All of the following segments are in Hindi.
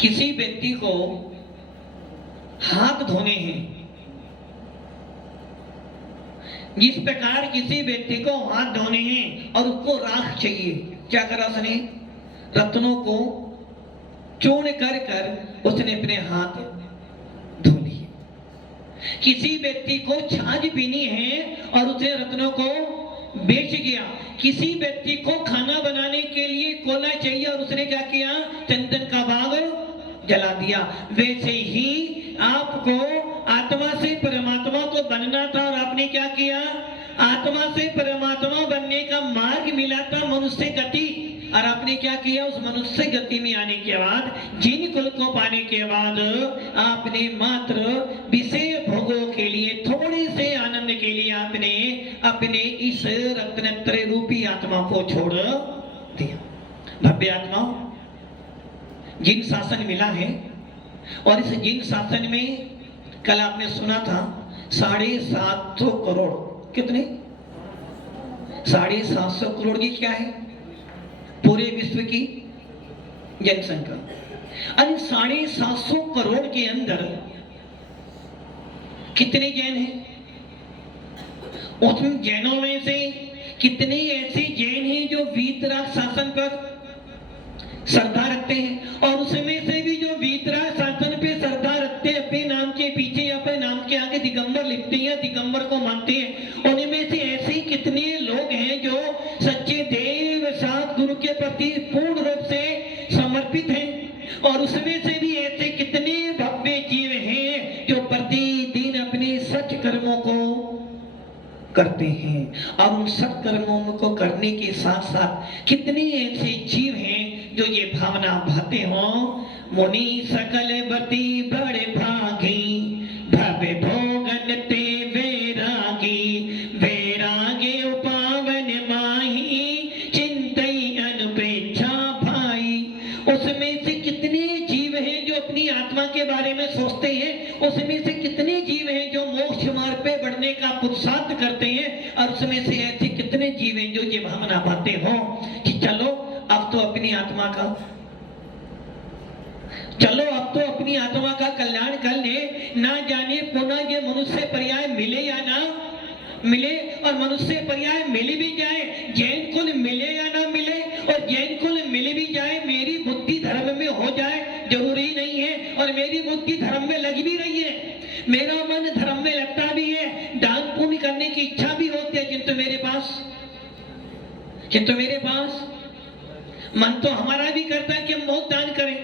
किसी व्यक्ति को हाथ धोने हैं, जिस प्रकार किसी व्यक्ति को हाथ धोने हैं और उसको राख चाहिए, क्या करा उसने? रत्नों को चूर्ण कर कर उसने अपने हाथ धो लिए। किसी व्यक्ति को छाछ पीनी है और उसने रत्नों को बेच गया। किसी व्यक्ति को खाना बनाने के लिए कोयला चाहिए और उसने क्या किया? चंदन का बाग जला दिया। वैसे ही आपको आत्मा से परमात्मा को बनना था और आपने क्या किया? आत्मा से परमात्मा बनने का मार्ग मिला था, मनुष्य गति, और आपने क्या किया? उस मनुष्य गति में आने के बाद, जिन कुल को पाने के बाद आपने मात्र विषय भोगों के लिए, थोड़े से आनंद के लिए आपने अपने इस रत्नत्रय रूपी आत्मा को छोड़ दिया। भव्य आत्मा, जिन शासन मिला है, और इस जिन शासन में कल आपने सुना था 750 करोड़, कितने? 750 करोड़ की क्या है पूरे विश्व की जनसंख्या। और 750 करोड़ के अंदर कितने जैन हैं? उन जैनों में से कितने ऐसे जैन हैं जो वीतराग शासन पर श्रद्धा रखते हैं? और उसमें से भी जो वीतराग शासन पे श्रद्धा रखते हैं, अपने नाम के पीछे या अपने नाम के आगे दिगंबर लिखते हैं, दिगंबर को मानते हैं, उनमें से ऐसे कितने लोग हैं जो सच्चे देव सद्गुरु के प्रति पूर्ण रूप से समर्पित हैं? और उसमें से भी ऐसे कितने भव्य जीव हैं जो प्रतिदिन अपने सच कर्मों को करते हैं? और उन सत्कर्मों को करने के साथ साथ कितने ऐसे जीव हैं जो ये भावना भाते हो, मुनि सकल बती बड़े भागी, भव्य भोगन ते वैरागी, वैरागे उपावन माही, चिंतई अनुपेक्षा भाई। उसमें से कितने जीव हैं जो अपनी आत्मा के बारे में सोचते हैं? उसमें से कितने जीव हैं जो मोक्ष मार्ग पे बढ़ने का पुरुषार्थ करते हैं? और उसमें से ऐसे कितने जीव हैं जो ये भावना पाते हो कि चलो अब तो अपनी आत्मा का, चलो अब तो अपनी आत्मा का कल्याण कर ले, ना जाने पुनः ये मनुष्य पर्याय मिले या ना मिले, और मनुष्य पर्याय मिल भी जाए, जैन कुल मिले या ना मिले, और जैन कुल मिल भी जाए, मेरी बुद्धि धर्म में हो जाए जरूरी नहीं है, और मेरी बुद्धि धर्म में लग भी रही है, मेरा मन धर्म में लगता भी है, दान पुण्य करने की इच्छा भी होती है, किंतु मेरे पास मन तो हमारा भी करता है कि हम बहुत दान करें,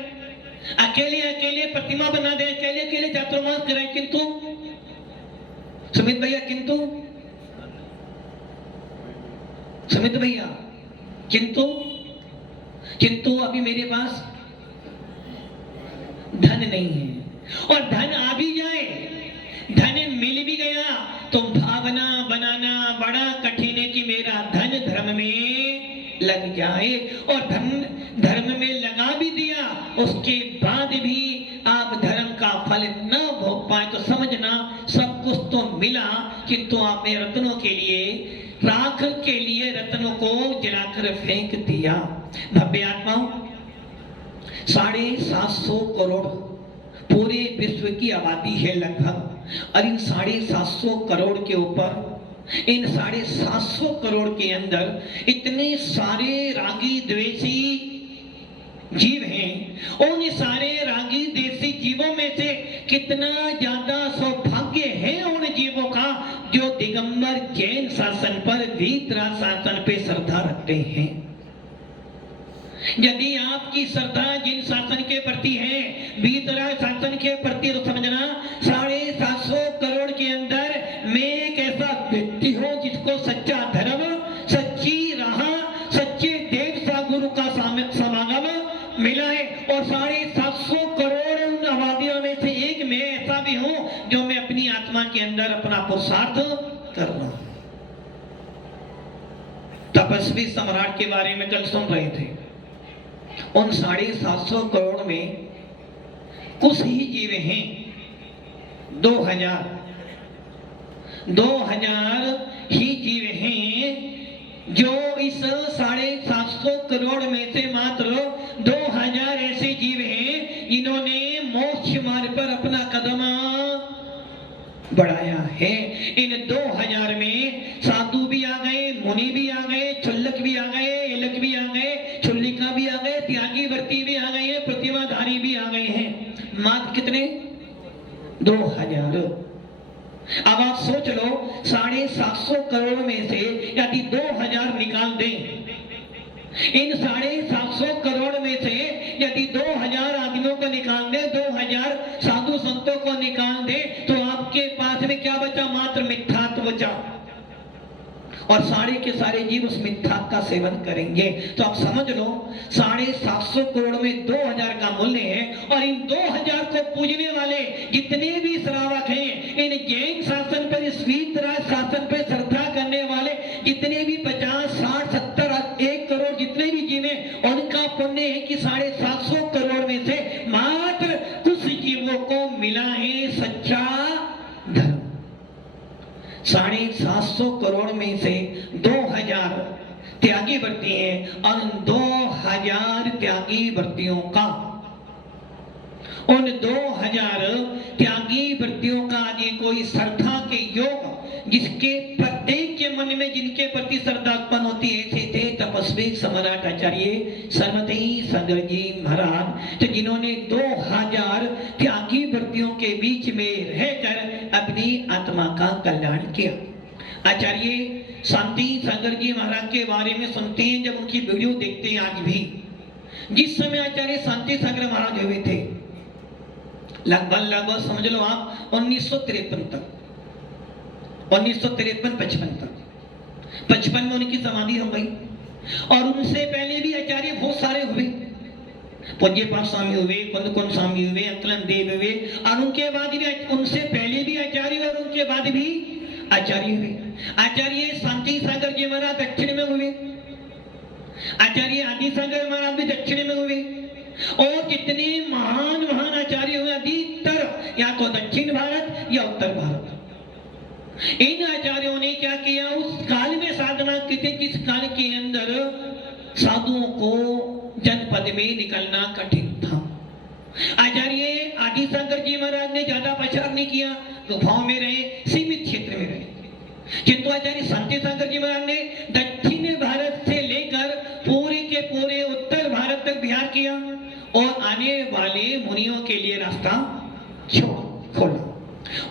अकेले अकेले प्रतिमा बना दें, अकेले अकेले चातुर्मास करें, किंतु सुमित भैया, किंतु अभी मेरे पास धन नहीं है, और धन आ भी जाए, धन मिल भी गया तो भावना बनाना बड़ा कठिन है कि मेरा धन धर्म में लग जाए, और धर्म में लगा भी दिया, उसके बाद भी आप धर्म का फल न भोग पाए तो समझना सब कुछ तो मिला, किंतु आपने रत्नों के लिए, राख के लिए रत्नों को जलाकर फेंक दिया। भव्य आत्माओं, 750 करोड़ पूरे विश्व की आबादी है लगभग, और इन 750 करोड़ के ऊपर, इन 750 करोड़ के अंदर इतने सारे रागी द्वेषी जीव हैं। उन सारे रागी द्वेषी जीवों में से कितना ज्यादा सौभाग्य है उन जीवों का जो दिगंबर जैन शासन पर, वीतराग शासन पे श्रद्धा रखते हैं। यदि आपकी श्रद्धा जिन शासन के प्रति है, वीतराग शासन के प्रति, तो समझना 750 करोड़ के अंदर मैं एक ऐसा व्यक्ति हूं जिसको सच्चा धर्म, सच्ची राह, सच्चे देव सद्गुरु का समागम मिला है, और 750 करोड़ उन आबादियों में से एक मैं ऐसा भी हूं जो मैं अपनी आत्मा के अंदर अपना पुरुषार्थ कर रहा हूं। तपस्वी सम्राट के बारे में कल सुन रहे थे। उन 750 करोड़ में कुछ ही जीव हैं, 2000 ही जीव हैं जो इस 750 करोड़ में से मात्र 2000 ऐसे जीव हैं इन्होंने मोक्ष मार्ग पर अपना कदम बढ़ाया है। इन 2000 में साधु भी आ गए, मुनि भी आ गए, छुल्लक भी आ गए, एलक भी आ गए, छुल्लिका भी आ गए, त्यागी व्रती भी आ गए हैं, प्रतिमाधारी भी आ गए हैं। मात्र कितने? 2000। अब आप सोच लो 750 करोड़ में से यदि 2000 निकाल दें, इन 750 करोड़ में से यदि 2000 आदमियों को निकाल दे, 2000 साधु संतों को निकाल दे, तो आपके पास में क्या बचा? मात्र मिथ्यात्व बचा। और सारे के सारे जीव उस मिथ्या का सेवन करेंगे। तो आप समझ लो 750 करोड़ में 2000 का मूल्य है। और इन 2000 को पूजने वाले जितने भी श्रावक हैं, इन जैन शासन पर, इस वीतराग शासन पर श्रद्धा करने वाले जितने भी 50, 60, 70, 1 करोड़ जितने भी जीव हैं, उनका पुण्य है कि 750 करोड़ में से मात्र कुछ जीवों को मिला है सच्चा धर्म। 750 करोड़ में से 2000 त्यागी व्रती हैं, और 2000 त्यागी व्रतियों का, उन 2000 त्यागी व्रतियों का यदि कोई श्रद्धा के योग, जिसके प्रत्येक के मन में जिनके प्रति श्रद्धा उत्पन्न होती है, ऐसे थे तपस्वी सम्राट आचार्य सनमती सागर जी महाराज, तो जिन्होंने 2000 त्यागी व्रतियों के बीच में रहकर अपनी आत्मा का कल्याण किया। आचार्य शांति सागर जी महाराज के बारे में सुनते हैं, जब उनकी वीडियो देखते हैं आज भी, जिस समय आचार्य शांति सागर महाराज हुए थे, लगभग समझ लो आप 1953 तक, 1953-55 तक, 55 में उनकी समाधि हो गई। और उनसे पहले भी आचार्य बहुत सारे हुए, पूज्य पाठ स्वामी हुए, कुंद स्वामी हुए, अकलन देव हुए, और उनके बाद भी, उनसे पहले भी आचार्य और उनके बाद भी आचार्य हुए। आचार्य शांति सागर जी महाराज दक्षिण में हुए, आचार्य आदि सागर महाराज भी दक्षिण में हुए, और जितने महान महान आचार्य हुए अधिकतर या तो दक्षिण भारत या उत्तर भारत। इन आचार्यों ने क्या किया? उस काल में साधना की थी जिस काल के अंदर साधुओं को जनपद में निकलना कठिन था। आचार्य आदि शंकर जी महाराज ने ज्यादा प्रचार नहीं किया, गुफाओं में रहे, सीमित क्षेत्र में रहे, किंतु आचार्य शांति शंकर जी महाराज ने दक्षिण भारत से लेकर पूरे के पूरे उत्तर भारत तक विहार किया और आने वाले मुनियों के लिए रास्ता खोला।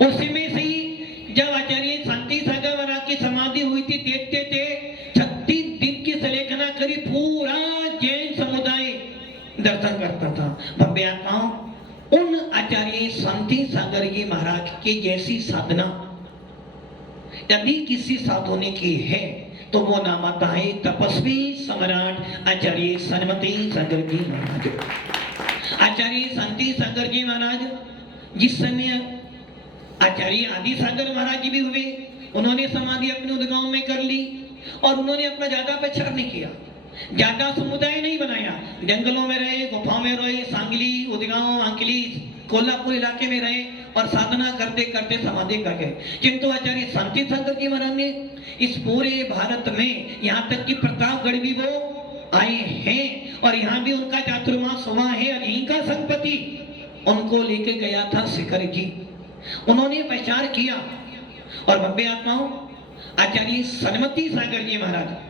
उसमें से ही जब आचार्य शांति सागर महाराज की समाधि हुई थी, देखते थे 36 दिन की सलेखना करी, पूरा जैन समुदाय दर्शन करता था। भव्य आत्माओं, उन आचार्य शांति सागर जी महाराज की जैसी साधना यदि किसी साधु ने की है तो वो नाम आता है तपस्वी सम्राट आचार्य सनमती सागर जी महाराज। आचार्य शांति सागर जी महाराज जिस समय आचार्य आदि सागर महाराज जी भी हुए, उन्होंने समाधि अपने उदगांव में कर ली और उन्होंने अपना ज्यादा प्रचार नहीं किया, ज्यादा समुदाय नहीं बनाया, जंगलों में रहे, गुफाओं में रहे, सांगली, उदगांव, अंकली, कोल्हापुर इलाके में रहे और साधना करते करते समाधि कर गए। किंतु आचार्य शांति सागर जी महाराज ने इस पूरे भारत में, यहाँ तक कि प्रतापगढ़ भी वो आए हैं और यहाँ भी उनका चातुर्मास हुआ है और यहीं का संपत्ति उनको लेके गया था शिखर जी, उन्होंने प्रचार किया। और भव्य आत्माओं, आचार्य सनमती सागर जी महाराज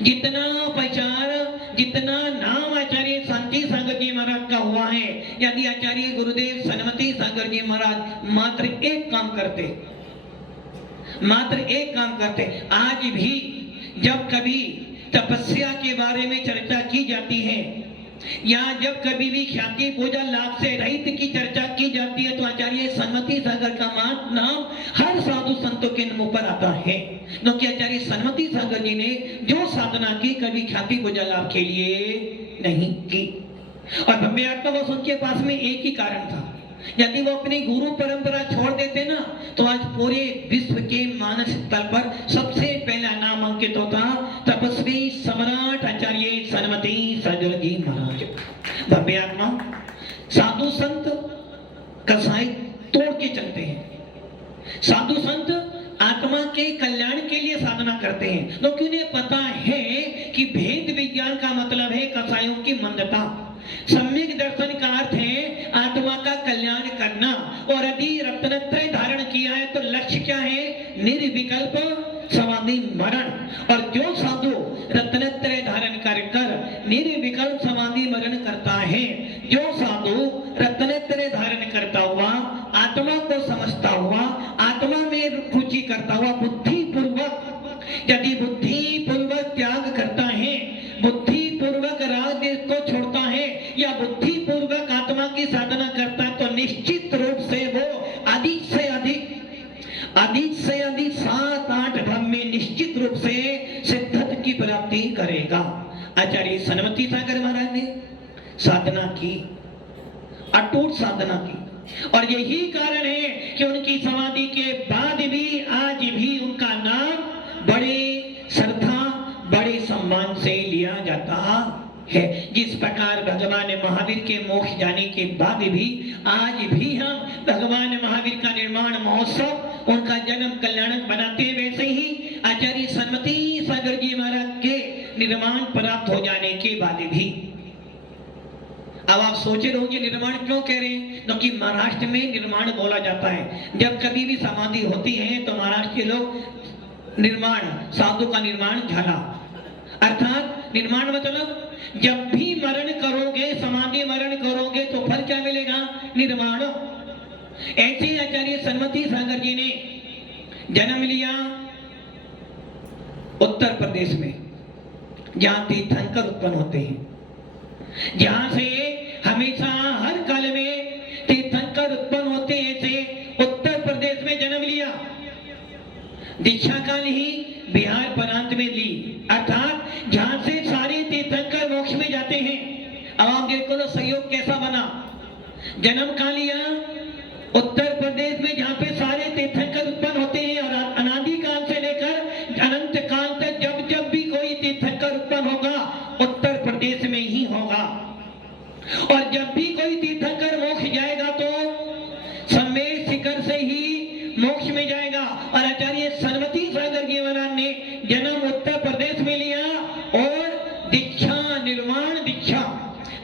जितना प्रचार, जितना नाम आचार्य शांति सागर जी महाराज का हुआ है, यदि आचार्य गुरुदेव सनमती सागर जी महाराज मात्र एक काम करते, मात्र एक काम करते, आज भी जब कभी तपस्या के बारे में चर्चा की जाती है या जब कभी भी ख्याति पूजा लाभ से रहित की चर्चा की जाती है तो आचार्य सनमती सागर का नाम हर साधु संतों के मुंह पर आता है, क्योंकि आचार्य सनमती सागर जी ने जो साधना की कभी ख्याति पूजा लाभ के लिए नहीं की। और भव्य आत्मा बस उनके पास में एक ही कारण था, यदि वो अपनी गुरु परंपरा छोड़ देते ना तो आज पूरे विश्व के मानस तल पर सबसे पहला नाम अंकित होता तपस्वी सम्राट आचार्य सनमती सागर जी महाराज। भव्य आत्मा, साधु संत कसाई तोड़ के चलते हैं, साधु संत आत्मा के कल्याण के लिए साधना करते हैं, क्योंकि उन्हें पता है कि भेद विज्ञान का मतलब है कसाईयों की मंदता, सम्यक दर्शन का अर्थ है आत्मा का कल्याण करना। और यदि रत्नत्रय धारण किया है तो लक्ष्य क्या है? निर्विकल्प समाधि मरण। और जो साधु रत्नत्रय धारण कर निर्विकल्प समाधि मरण करता है, जो साधु रत्नत्रय धारण करता हुआ आत्मा को समझता हुआ आत्मा में रुचि करता हुआ बुद्धि पूर्वक, यदि बुद्धि पूर्वक त्याग करता है, बुद्धि पूर्वक राग देश को छोड़ता है या बुद्धि पूर्वक आत्मा की साधना करता है तो निश्चित रूप से वो अधिक से अधिक 7-8 भव में निश्चित रूप से सिद्धत्व की प्राप्ति करेगा। आचार्य सन्मति सागर महाराज ने साधना की, अटूट साधना की, और यही कारण है कि उनकी समाधि के बाद भी आज भी उनका नाम बड़े श्रद्धा बड़े सम्मान से लिया जाता है। जिस प्रकार भगवान महावीर के मोक्ष जाने के बाद भी आज भी हम भगवान महावीर का निर्माण महोत्सव उनका जन्म कल्याणक बनाते हैं, वैसे ही आचार्य सन्मति सागर जी महाराज के निर्माण प्राप्त हो जाने के बाद भी। अब आप सोचे रहोगे निर्माण क्यों कह रहे हैं? क्योंकि महाराष्ट्र में निर्माण बोला जाता है। जब कभी भी समाधि होती है तो महाराष्ट्र के लोग निर्माण, साधु का निर्माण झाला, अर्थात निर्माण मतलब जब भी मरण करोगे, समाधि मरण करोगे तो फल क्या मिलेगा? निर्माण। ऐसे आचार्य सन्मति सागर जी ने जन्म लिया उत्तर प्रदेश में, जहां तीर्थंकर उत्पन्न होते हैं, जहां से हमेशा हर काल में तीर्थंकर उत्पन्न होते हैं, ऐसे उत्तर प्रदेश में जन्म लिया। दीक्षा काल ही बिहार प्रांत में ली, अर्थात जहां से सारे तीर्थंकर मोक्ष में जाते हैं। अब आप देखो लो सहयोग कैसा बना। जन्म काल लिया उत्तर प्रदेश में, जहां पे सारे तीर्थंकर उत्पन्न होते हैं, और अनादि काल से लेकर अनंत काल तक जब जब भी कोई तीर्थंकर उत्पन्न होगा उत्तर प्रदेश में ही होगा। और जब भी कोई तीर्थंकर मोक्ष जाएगा तो सम्मेद शिखर से ही मोक्ष में जाएगा। और आचार्य सन्मति सागर जी महाराज ने जन्म उत्तर प्रदेश में लिया और दीक्षा, निर्माण दीक्षा,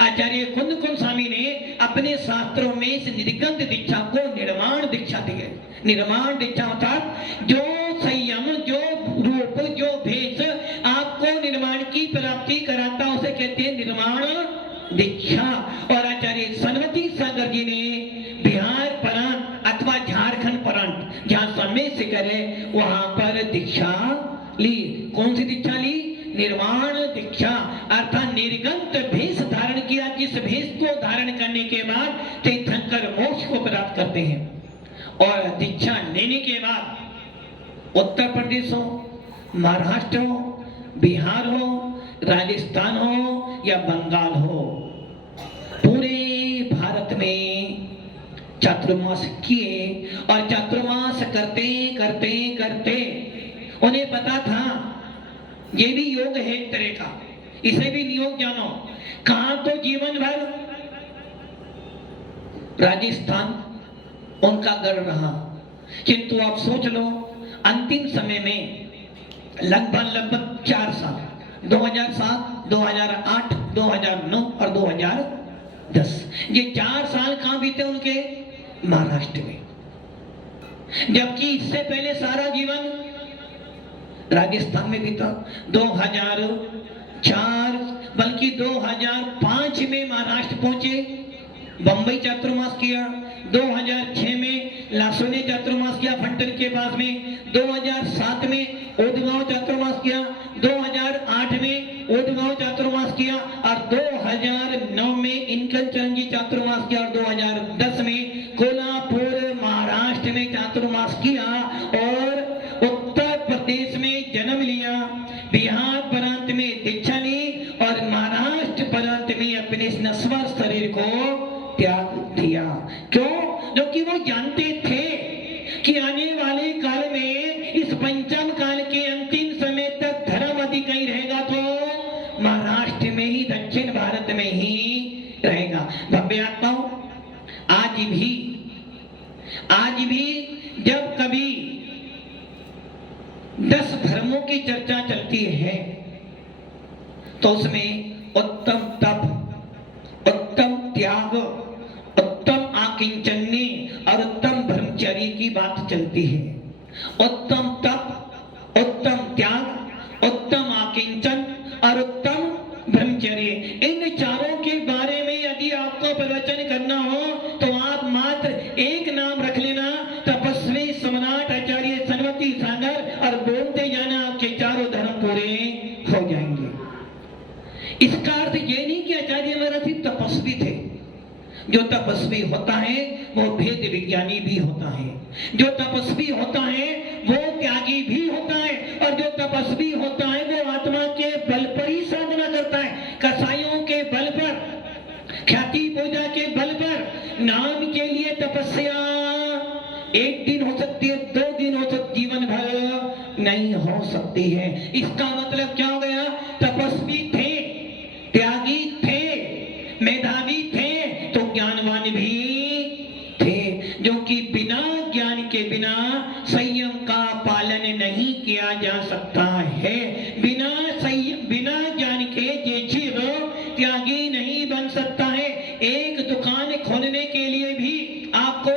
आचार्य कुंद स्वामी ने अपने शास्त्रों में इस निर्गंध दीक्षा को निर्माण दीक्षा दी है। निर्माण दीक्षा अर्थात जो संयम, जो रूप, जो भेष आपको निर्माण की प्राप्ति कराता उसे कहते हैं निर्माण दीक्षा। और आचार्य सन्मति सागर जी ने बिहार प्रांत अथवा झारखंड प्रांत जहां समय से करे वहां पर दीक्षा ली। कौन सी दीक्षा ली? निर्माण दीक्षा, अर्थात निर्गंत भेष धारण किया, जिस भेष को धारण करने के बाद तीर्थंकर मोक्ष को प्राप्त करते हैं। और दीक्षा लेने के बाद उत्तर प्रदेश हो, महाराष्ट्र हो, बिहार हो, राजस्थान हो या बंगाल हो, पूरे भारत में चातुर्मास किए। और चातुर्मास करते करते करते उन्हें पता था ये भी योग है एक तरह का, इसे भी नियोग जानो। कहा तो जीवन भर राजस्थान उनका गढ़ रहा, किंतु आप सोच लो अंतिम समय में लगभग 4 साल 2007, 2008, 2009 और 2010, ये 4 साल कहां बीते उनके? महाराष्ट्र में। जबकि इससे पहले सारा जीवन राजस्थान में बीता। 2004 बल्कि 2005 में महाराष्ट्र पहुंचे, बंबई चातुर्मास किया। 2006 में लासो ने चातुर्मास किया फंटन के पास में। 2007 में ओदगांव चातुर्मास किया। 2008 में ओदगांव चातुर्मास किया और 2009 में इनकन चरंजी चातुर्मास किया और 2010 में कोल्हापुर महाराष्ट्र में चातुर्मास किया और उत्तर प्रदेश में जन्म लिया। बिहार प्रांत में दीक्षा ली और महाराष्ट्र प्रांत में अपने नश्वर शरीर को त्याग दिया। क्यों? क्योंकि वो जानते थे कि आने वाले काल में इस पंचम काल के अंतिम समय तक धर्म अधिक ही रहेगा तो महाराष्ट्र में ही, दक्षिण भारत में ही रहेगा। भव्य आत्माओं, आज भी जब कभी 10 धर्मों की चर्चा चलती है तो उसमें उत्तम तप, त्याग, उत्तम आकिंचन्य और उत्तम ब्रह्मचर्य की बात चलती है। उत्तम तप, उत्तम त्याग, उत्तम आकिंचन और उत्तम ब्रह्मचर्य, इन चारों के बारे में यदि आपको प्रवचन करना हो तो आप मात्र एक नाम रख लेना, तपस्वी सम्राट आचार्य सनमती सागर, और बोलते जाना, आपके चारों धर्म पूरे हो जाएंगे। इसका अर्थ ये नहीं कि आचार्य महाराज सिर्फ तपस्वी थे। जो तपस्वी होता है वो भेद विज्ञानी भी होता है, जो तपस्वी होता है वो त्यागी भी होता है, और जो तपस्वी होता है वो आत्मा के बल पर ही साधना करता है। कसाईयों के बल पर, ख्याति पूजा के बल पर, नाम के लिए तपस्या एक दिन हो सकती है, 2 दिन हो सकती, जीवन भर नहीं हो सकती है। इसका मतलब क्या हो गया? तपस्वी थे, त्यागी थे, मेधावी थे, तो ज्ञानवान भी थे, जो कि बिना ज्ञान के बिना संयम का पालन नहीं किया जा सकता है। बिना ज्ञान के ये जीव त्यागी नहीं बन सकता है। एक दुकान खोलने के लिए भी आपको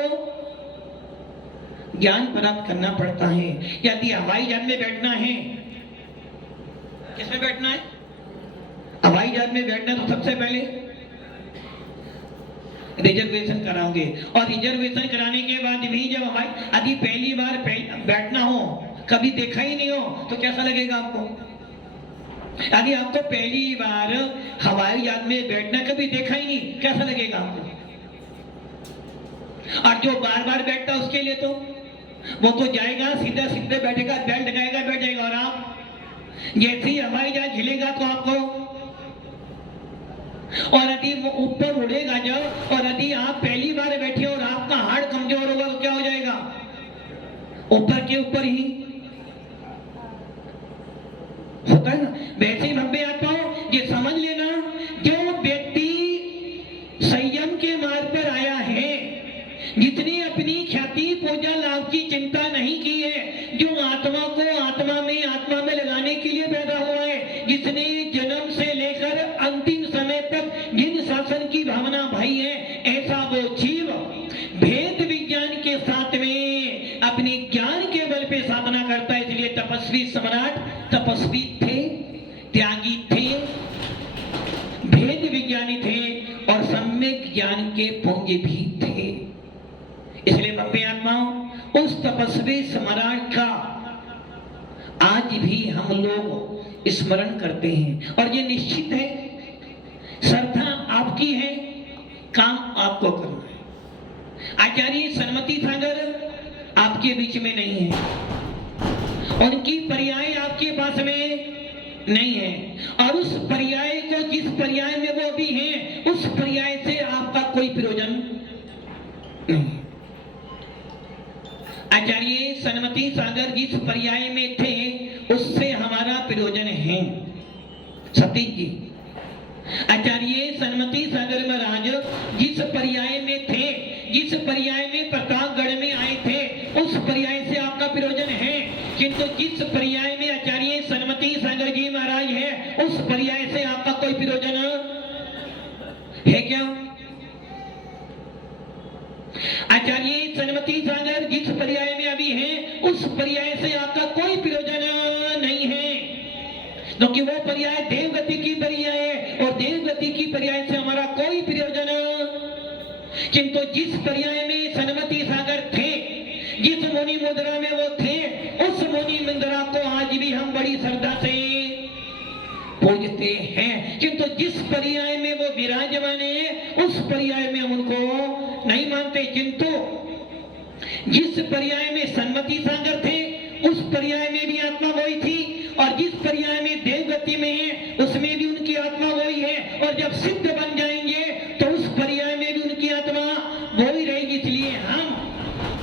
ज्ञान प्राप्त करना पड़ता है। यदि हवाई जहाज में बैठना है, किसमें बैठना है? हवाई जहाज में बैठना तो सबसे पहले रिजर्वेशन कराओगे, और रिजर्वेशन कराने के बाद भी जब यदि पहली बार बैठना हो, कभी देखा ही नहीं हो, तो कैसा लगेगा आपको? यदि आपको पहली बार हवाई जहाज में बैठना कभी देखा ही नहीं, कैसा लगेगा आपको? और जो बार बार बैठता है उसके लिए तो वो तो जाएगा, सीधा सीधे बैठेगा, बेल्ट लगाएगा, बैठ जाएगा, और आप जैसे ही हवाई जहाज हिलेगा तो आपको, और यदि वो ऊपर उड़ेगा जब, और यदि आप पहली बार बैठे और आपका हार्ट कमजोर होगा तो क्या हो जाएगा? ऊपर के ऊपर ही होता है ना। वैसे ही भव्य आत्माओं, ये समझ लेना, जो व्यक्ति संयम के मार्ग पर आया है, जितने अपनी ख्याति पूजा लाभ की चिंता नहीं की है, जो आत्मा को आत्मा में लगाने के लिए पैदा हुआ है, जिसने जन्म से लेकर अंतिम समय तक जिन शासन की भावना भाई है, ऐसा वो जीव भेद विज्ञान के साथ में अपने ज्ञान के बल पे साधना करता है। इसलिए तपस्वी सम्राट तपस्वी थे, त्यागी थे, भेद विज्ञानी थे, और सम्यक ज्ञान के पुंज भी थे। इसलिए भव्य आत्माओं, उस तपस्वी सम्राट का आज भी हम लोग स्मरण करते हैं, और ये निश्चित है, श्रद्धा आपकी है, काम आपको करना है। आचार्य सनमती सागर आपके बीच में नहीं है, उनकी पर्याय आपके पास में नहीं है, और उस पर्याय को, जिस पर्याय में वो भी हैं, उस पर्याय से आपका कोई प्रयोजन नहीं। आचार्य सनमती सागर जिस पर्याय में थे उससे हमारा प्रयोजन है। सतीश जी, आचार्य सनमती सागर महाराज जिस पर्याय में थे, जिस पर्याय में प्रतापगढ़ में आए थे, उस पर्याय से आपका प्रयोजन है, किंतु जिस पर्याय में आचार्य सनमती सागर जी महाराज है, उस पर्याय से आपका कोई प्रयोजन है क्या? आचार्य सनमती सागर जिस पर्याय में अभी हैं, उस पर्याय से आपका कोई प्रयोजन नहीं है, क्योंकि वो पर्याय देवगति की पर्याय है, और देवगति की पर्याय से हमारा कोई प्रयोजन। किंतु जिस पर्याय में सनमती सागर थे, जिस मुनि मुद्रा में वो थे, उस मुनि मुद्रा को आज भी हम बड़ी श्रद्धा से पूजते हैं। किंतु जिस पर्याय में वो विराजमान है, उस पर्याय में हम उनको नहीं मानते। किंतु जिस पर्याय में सनमती सागर थे, उस पर्याय में भी आत्मा वही थी, और जिस पर्याय में देवगति में है, उसमें भी उनकी आत्मा वही है, और जब सिद्ध बन जाएंगे तो उस पर्याय में भी उनकी आत्मा वही रहेगी। इसलिए हम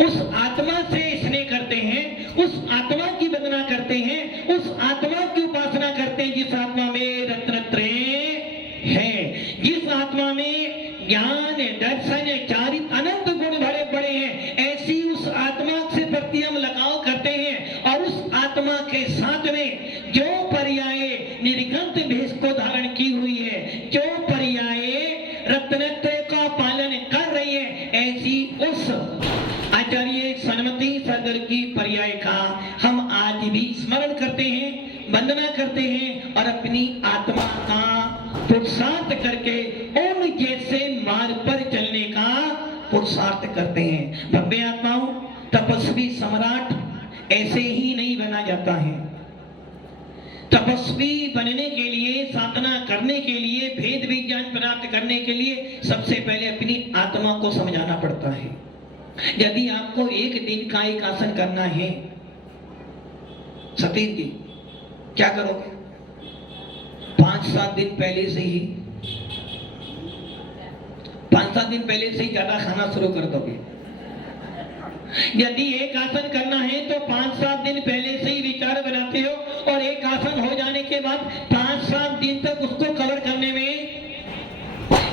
उस आत्मा से स्नेह करते हैं, उस आत्मा की वंदना करते हैं, उस आत्मा की उपासना करते हैं जिस आत्मा में रत्नत्रय है, जिस आत्मा में ज्ञान, दर्शन, चारित्र, अनंत गुण भरे पड़े हैं। ऐसी उस आत्मा से प्रति हम लगाव करते हैं, और उस आत्मा के साथ में जो पर्याय निर्गंत भेष को धारण की हुई है, जो पर्याय रत्नत्रय का की पर्याय का हम आज भी स्मरण करते हैं, वंदना करते हैं और अपनी आत्मा का पुरुषार्थ करके उन जैसे मार्ग पर चलने का पुरुषार्थ करते हैं। भव्य आत्माओं, तपस्वी सम्राट ऐसे ही नहीं बना जाता है। तपस्वी बनने के लिए, साधना करने के लिए, भेद विज्ञान प्राप्त करने के लिए सबसे पहले अपनी आत्मा को समझाना पड़ता है। यदि आपको एक दिन का एक आसन करना है, सतीश जी क्या करोगे? 5-7 दिन पहले से ही 5-7 दिन पहले से ही ज्यादा खाना शुरू कर दोगे। यदि एक आसन करना है तो 5-7 दिन पहले से ही विचार बनाते हो और एक आसन हो जाने के बाद 5-7 दिन तक उसको कवर करने में,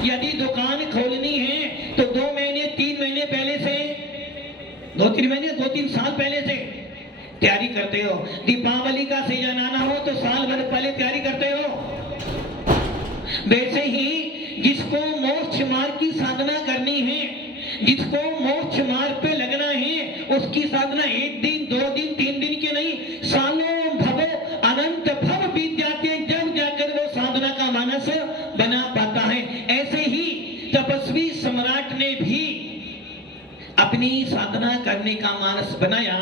यदि दुकान खोलनी है तो 2 महीने 3 महीने पहले से, 2-3 महीने 2-3 साल पहले से तैयारी करते हो। दीपावली का सीजन आना हो तो साल भर पहले तैयारी करते हो। वैसे ही जिसको मोक्ष मार्ग की साधना करनी है, जिसको मोक्ष मार्ग पे लगना है, उसकी साधना 1 दिन 2 दिन 3 दिन के नहीं, सालों भवों अनंत भव बीत जाते हैं, जब जाकर वो साधना का मानस बना पाता है। ऐसे ही तपस्वी सम्राट ने भी अपनी साधना करने का मानस बनाया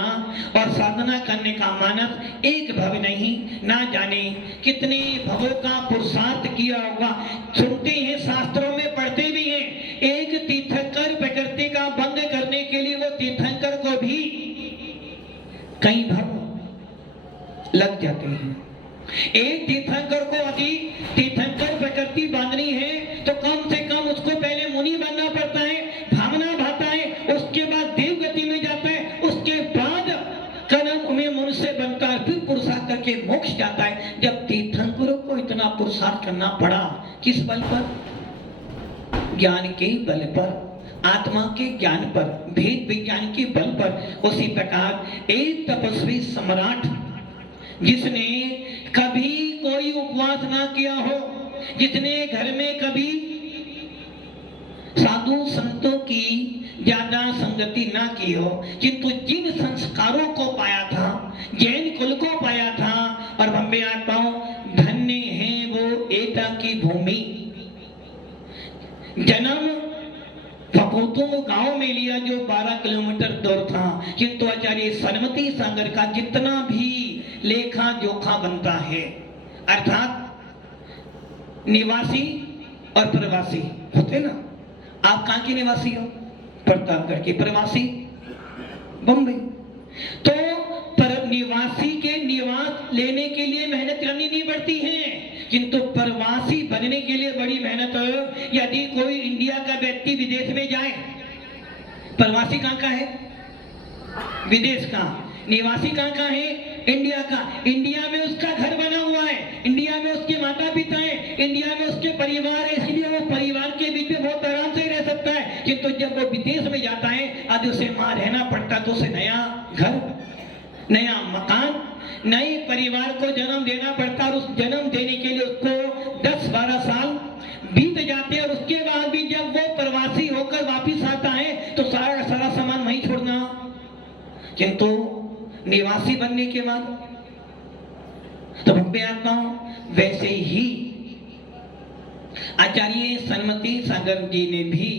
और साधना करने का मानस एक भव नहीं, ना जाने कितने भवों का पुरुषार्थ किया होगा। सुनते हैं, शास्त्रों में पढ़ते भी हैं, एक तीर्थंकर प्रकृति का भंग करने के लिए वो तीर्थंकर को भी कई भव लग जाते हैं। एक तीर्थंकर को यदि तीर्थंकर प्रकृति बांधनी है तो कम से कम उसको पहले मुनि बनना पड़ता है, भावना भाता है, उसके बाद देव गति में जाता है, उसके बाद कर्म में मनुष्य बनता है, फिर पुरुषार्थ करके मोक्ष जाता है। जब तीर्थंकरों को इतना पुरुषार्थ करना पड़ा, किस बल पर? ज्ञान के बल पर, आत्मा के ज्ञान पर, भेद विज्ञान के बल पर। उसी प्रकार एक तपस्वी सम्राट जिसने कभी कोई उपवास ना किया हो, जिसने घर में कभी साधु संतों की ज्यादा संगति ना की हो, किंतु जिन संस्कारों को पाया था, जैन कुल को पाया था, और भव्य आत्माओं धन्य है वो एटा की भूमि। जन्म फकोतों गांव में लिया जो 12 किलोमीटर दूर था, किंतु आचार्य सनमती सागर का जितना भी लेखा जोखा बनता है, अर्थात निवासी और प्रवासी होते ना। आप कहां के निवासी हो? प्रतापगढ़ के। प्रवासी बम्बई। तो पर निवासी के निवास लेने के लिए मेहनत करनी नहीं पड़ती है, किंतु प्रवासी बनने के लिए बड़ी मेहनत। यदि कोई इंडिया का व्यक्ति विदेश में जाए, प्रवासी कहां का है? विदेश का। निवासी कहां का है? इंडिया का। इंडिया में उसका घर बना हुआ है, इंडिया में उसके माता पिता है, इंडिया में उसके परिवार है, इसलिए वो परिवार के बीच में बहुत आराम से रह सकता है। किंतु जब वो विदेश में जाता है, आज उसे वहां रहना पड़ता, तो उसे नया घर, नया मकान, नए परिवार को जन्म देना पड़ता, और उस जन्म देने के लिए उसको 10-12 साल बीत जाते हैं। और उसके बाद भी जब वो प्रवासी होकर वापिस आता है तो सारा का सारा सामान वहीं छोड़ना। किंतु निवासी बनने के बाद तो भव्य आत्माओं वैसे ही आचार्य सनमती सागर जी ने भी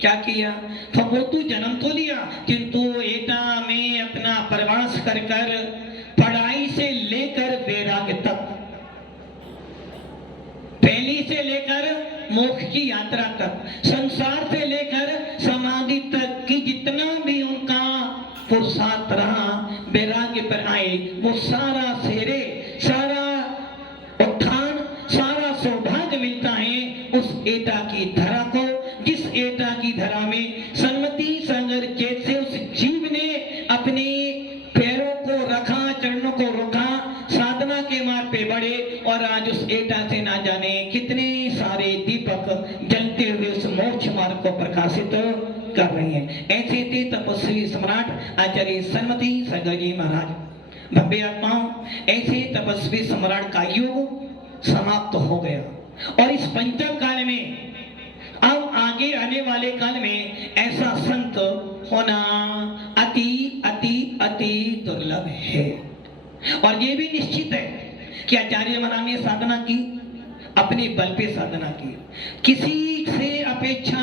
क्या किया? फगोतु जन्म तो लिया, किंतु एटा में अपना प्रवास कर कर पढ़ाई से लेकर वैराग्य तक, पहली से लेकर मोक्ष की यात्रा तक, संसार से लेकर समाधि तक की जितना भी उनका पुरुषार्थ रहा, वैराग्य पर आए, वो सारा सेरे, सारा उत्थान, सारा सौभाग्य मिलता है उस एटा की धरा को, जिस एटा की धरा में सन्मति सागर जैसे उस जीव ने अपने पैरों को रखा, चरणों को रोका, साधना के मार्ग पे बढ़े, और आज उस एटा से ना जाने कितने सारे दीपक जलते हुए उस मोक्ष मार्ग को प्रकाशित कर रहे हैं। ऐसे थे तपस्वी सम्राट आचार्य सन्मति सागर जी महाराज। भव्य आत्माओं, ऐसे तपस्वी सम्राट का युग समाप्त हो गया, और इस पंचम काल में अब आगे आने वाले काल में ऐसा संत होना अति अति अति और ये भी निश्चित है कि आचार्य महाराज ने साधना की, अपने बल पे साधना की, किसी से अपेक्षा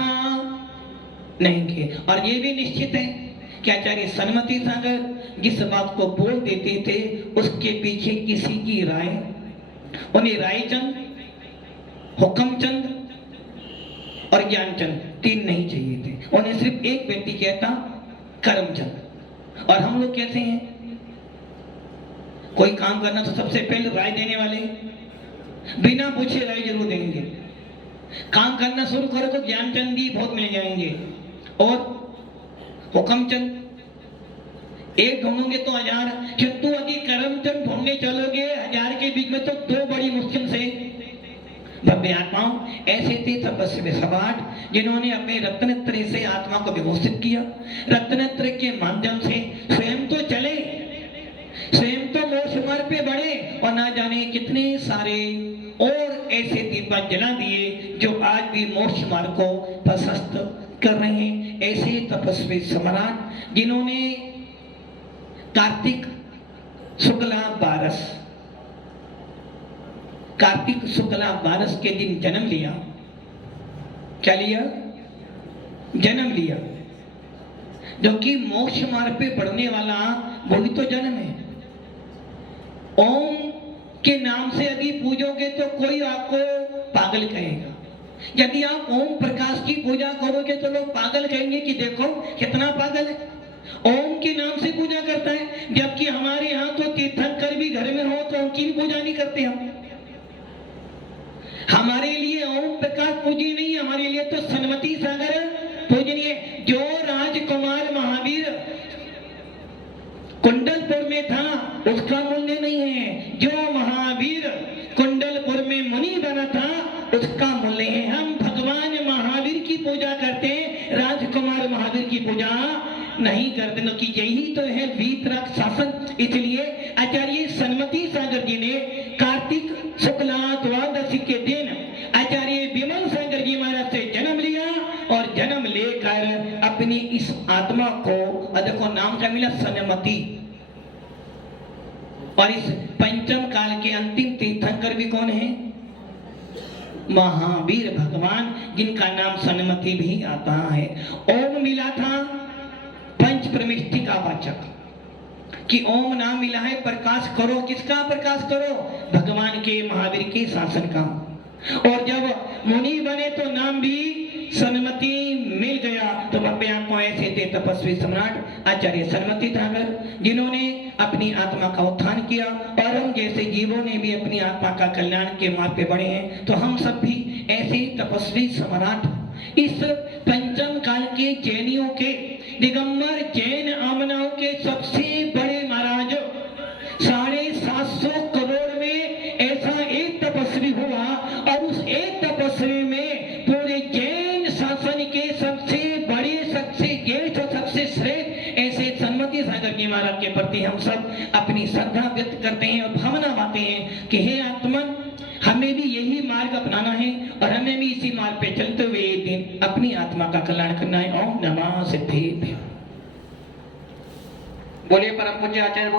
नहीं की। और ये भी निश्चित है कि आचार्य सन्मति सागर जिस बात को बोल देते थे उसके पीछे किसी की राय, उन्हें रायचंद, हुक्मचंद और ज्ञानचंद तीन नहीं चाहिए थे। उन्हें सिर्फ एक व्यक्ति कहता, करमचंद। और हम लोग कहते हैं कोई काम करना तो सबसे पहले राय देने वाले, बिना पूछे राय जरूर देंगे। काम करना शुरू करो तो ज्ञानचंद भी बहुत मिल जाएंगे और हुक्मचंद एक ढूंढोगे तो 1000, किंतु यदि करमचंद ढूंढने चलोगे 1000 के बीच में तो 2 बड़ी मुश्किल से भव्य आत्माओं ऐसे थे तपस्वी सबाट जिन्होंने अपने रत्नत्रय से आत्मा को विभूषित किया। रत्नत्रय के माध्यम से स्वयं तो चले, स्वयं तो मोक्ष मार्ग पे बढ़े और ना जाने कितने सारे और ऐसे दीपक जला दिए जो आज भी मोक्ष मार्ग को प्रशस्त कर रहे हैं। ऐसे तपस्वी सम्राट जिन्होंने कार्तिक शुक्ला 12 के दिन जन्म लिया। क्या लिया? जन्म लिया। जो कि मोक्ष मार्ग पे बढ़ने वाला वही तो जन्म है। ओम के नाम से यदि पूजोगे तो कोई आपको पागल कहेगा, यदि आप ओम प्रकाश की पूजा करोगे तो लोग पागल कहेंगे कि देखो कितना पागल है, ओम के नाम से पूजा करता है। जबकि हमारे यहाँ तो तीर्थंकर भी घर में हो तो उनकी भी पूजा नहीं करते हम। हमारे लिए ओम प्रकाश पूजनीय नहीं, हमारे लिए तो सन्मति सागर पूजनीय। जो राजकुमार महावीर कुंडलपुर में था उसका मूल्य नहीं है, जो महावीर कुंडलपुर में मुनि बना था उसका मूल्य है। हम भगवान महावीर की पूजा करते हैं, राजकुमार महावीर की पूजा नहीं करते। न कि यही तो है वीतराग शासन। इसलिए आचार्य सन्मति सागर जी ने कार्तिक शुक्ला 12 के दिन आचार्य विमल सागर जी महाराज से जन्म लिया और जन्म लेकर अपनी इस आत्मा को देखो नाम क्या मिला, सन्मति। और इस पंचम काल के अंतिम तीर्थंकर भी कौन है? महावीर भगवान, जिनका नाम सन्मति भी आता है। ओम मिला था पंच प्रमिष्टि का वाचक कि ओम नाम मिला है प्रकाश करो। किसका प्रकाश करो? भगवान के महावीर के शासन का। और जब मुनि बने तो नाम भी सन्मति मिल गया। तो भव्य आत्मा ऐसे थे तपस्वी सम्राट आचार्य सन्मति सागर जिन्होंने अपनी आत्मा का उत्थान किया और हम जैसे जीवों ने भी अपनी आत्मा का कल्याण के मार्ग पे बढ़े हैं। तो हम सब भी ऐसे तपस्वी सम्राट इस पंचम काल के जैनियों के दिगंबर जैन आमनाओं के सबसे बड़े महाराज 750 करोड़ में ऐसा एक तपस्वी हुआ और उस एक तपस्वी में पूरे जैन शासन के सबसे बड़े, सबसे ज्येष्ठ और सबसे श्रेष्ठ ऐसे सन्मति सागर जी महाराज के प्रति हम सब अपनी श्रद्धा व्यक्त करते हैं और भावना मानते हैं कि हे आत्मन, हमें भी यही मार्ग अपनाना है और हमें भी इसी मार्ग पे चलते हुए एक दिन अपनी आत्मा का कल्याण करना है। ओम नमः सिद्धेभ्यो। बोलिए परम पूज्य आचार्य